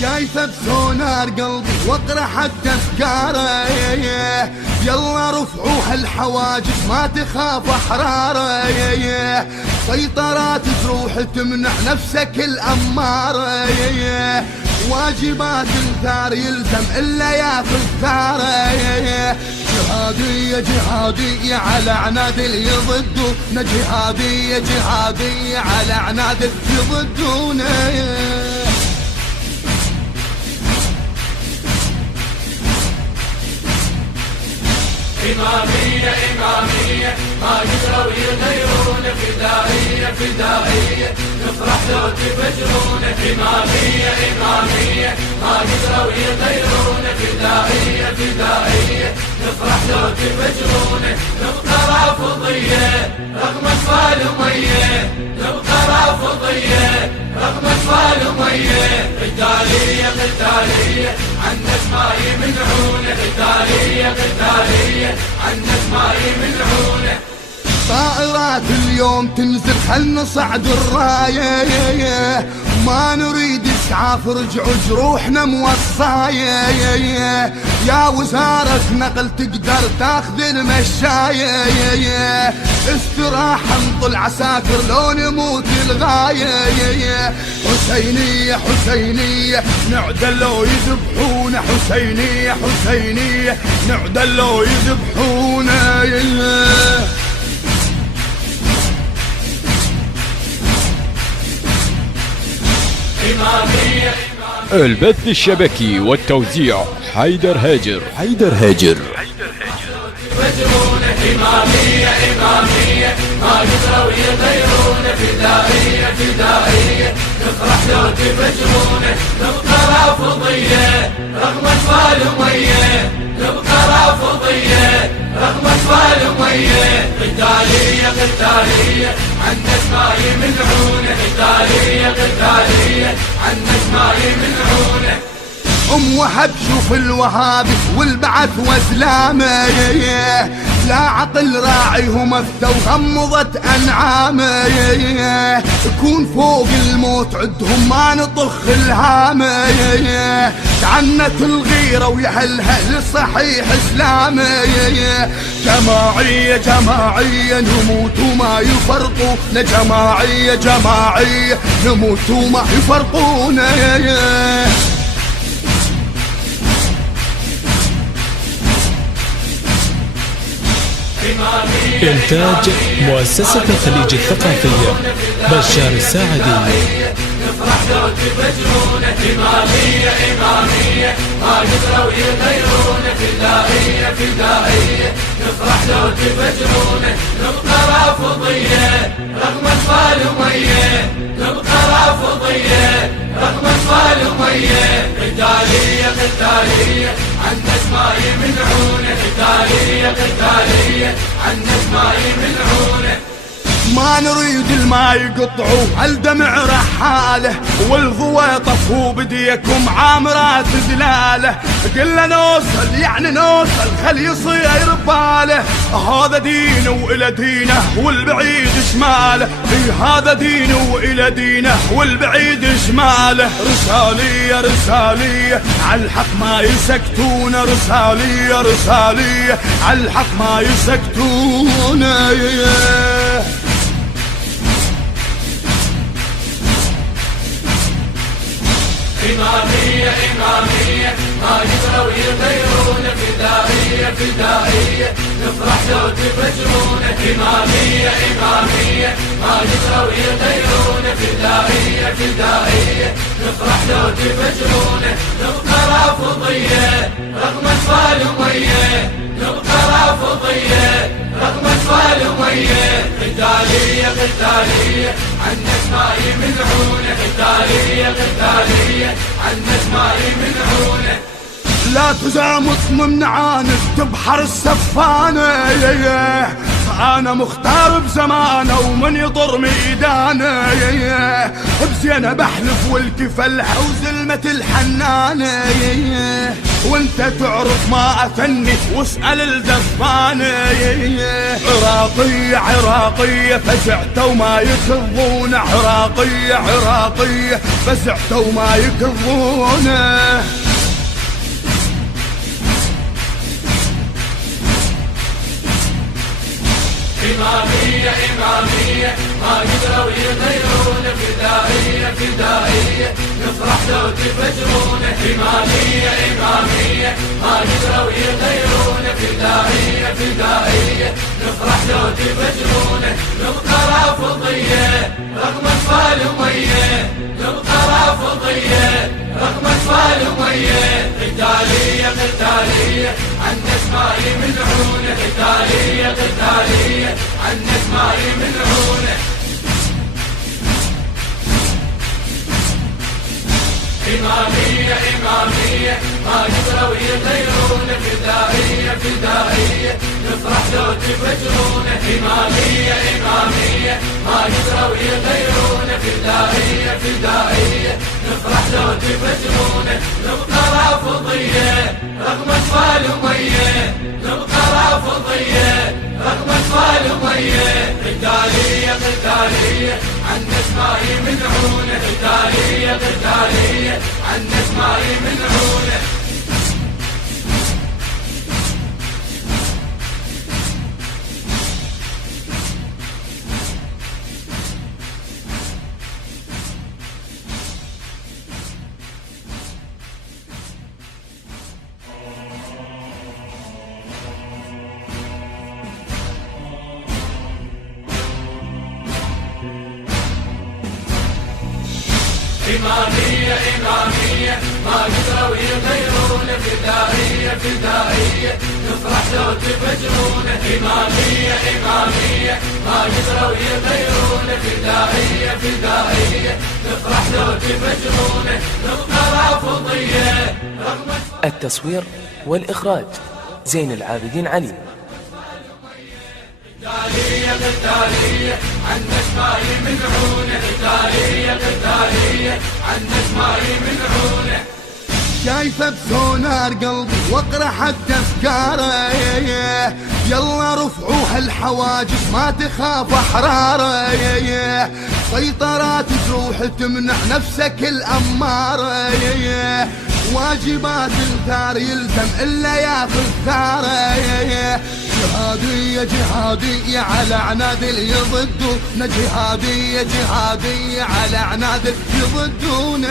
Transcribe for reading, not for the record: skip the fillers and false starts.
شايفه بسونار قلبي واقرا حتى افكاره، يلا رفعوا هالحواجز ما تخاف احراره، سيطرات تروح تمنع نفسك الاماره، واجبات الثار يلزم الا ياخذ ثاره، جهادية جهادية على عناد اللي يضدونا، جهادية جهادية على عناد اللي يضدونا. إمامية إمامية ما قدروا يغيرون، فدائية فدائية نفرح لو تفجرون. إمامية إمامية ما قدروا يغيرون، فدائية فدائية نفرح لو تفجرون. نبقى رافضية رغم أطفال أمية، نبقى رافضية رغم أطفال أمية. قتالية قتالية عنك ما يمنعون، قتالية قتالية عنك ما يمنعون. طائرات اليوم تنزل خل نصعد الراية، ما نريد اسعاف رجعوا جروحنا موصاية، يا وزارة نقل تقدر تاخذ المشاية، استراحة نطل عساكر لو نموت الغاية. حسينية حسينية نعدل لو يذبحونا، حسينية حسينية نعدل لو يذبحونا. البث الشبكي والتوزيع حيدر هاجر. حيدر هاجر. إمامية إمامية ما قدروا يغيرون، فدائية فدائية نفرح لو تفجرون. نبقى رافضية رغم أطفال أمية، نبقى رافضية رغم أطفال أمية. قتالية قتالية عنك ما يمنعون، قتالية قتالية عنك ما يمنعون. وهب شوف الوهابي والبعث وسلامه، لا عقل راعيهم افتوا غمضت انعامه، يكون فوق الموت عدهم ما نطخ الهامه، تعنت الغيره ويهلها لصحيح اسلامه. جماعيه جماعيه نموت وما يفرقونا، جماعيه جماعيه نموت وما يفرقونا. إنتاج مؤسسة الخليج الثقافية بشار الساعدي. نفرح لو تفجرون. إمامية إمامية ما قدروا يغيرون، فدائية فدائية نفرح لو تفجرون. نبقى رافضية رغم أطفال أمية، نبقى رافضية رغم أطفال أمية. قتالية قتالية عنك ما يمنعون، قتالية قتالية عنك ما يمنعون. ما نريد الماء يقطعوا الدمع رحاله، والضوء طفوا بديكم عامرات دلاله. قلنا نوصل يعني نوصل خلي يصير باله، هذا دينه وإلى دينه والبعيد شماله، هذا دينه وإلى دينه والبعيد شماله. رسالية رسالية عالحق ما يسكتون، رسالية رسالية عالحق ما يسكتون. إمامية إمامية ما قدروا يغيرون، فدائية فدائية نفرح لو تفجرون. إمامية إمامية ما قدروا يغيرون، فدائية فدائية نفرح لو تفجرون. نبقى رافضية رغم أطفال أمية، نبقى رافضية رغم أطفال أمية. قتالية قتالية عنك ما يمنعون، قتالية قتالية عنك ما يمنعون. لا تزامط من عانك تبحر السفانة، أنا مختار بزمانه ومن يضر ميدانه، بزينة بحلف والكفل حوز المة الحنانة. وانت تعرف ما أفني واسأل الزفاني. عراقية عراقية فزعتوا وما يكظون، عراقية عراقية فزعتوا وما يكظون. إمامية إمامية ما قدروا يغيرون، فدائية فدائية نفرح لو تفجرون. إمامية إمامية ما قدروا يغيرون، فدائية فدائية نفرح لو تفجرون. نبقى رافضية رغم أطفال أمية، نبقى رافضية رغم أطفال أمية. قتالية قتالية عندك ما يمنعون، قتالية قتالية عندك ما يمنعون. إمامية إمامية ما قدروا يغيرون، فدائية فدائية نفرح لو تفجرون. إمامية إمامية ما قدروا يغيرون، فدائية فدائية نفرح لو تفجرون. نبقى رافضية رغم أطفال أمية، نبقى رافضية رغم أطفال أمية. قتالية قتالية عندك ما يمنعون، قتالية قتالية عندك ما يمنعون. إمامية إمامية ما قدروا يغيرون، فدائية فدائية نفرح لو تفجرون. إمامية إمامية ما قدروا يغيرون، فدائية فدائية نفرح لو تفجرون. نبقى رافضية رغم التصوير والإخراج زين العابدين علي. قتالية قتالية عندك ما يمنعون، قتالية قتالية عندك ما يمنعون. شايفه بسونار قلبي واقرا حتى افكاره، يلا رفعوا هالحواجز ما تخاف احراره. سيطرات تروح تمنع نفسك الاماره، واجبات الثار يلزم الا ياخذ ثاره. جهادية جهادية على عناد اللي يضدون، جهادية جهادية على عناد اللي يضدون.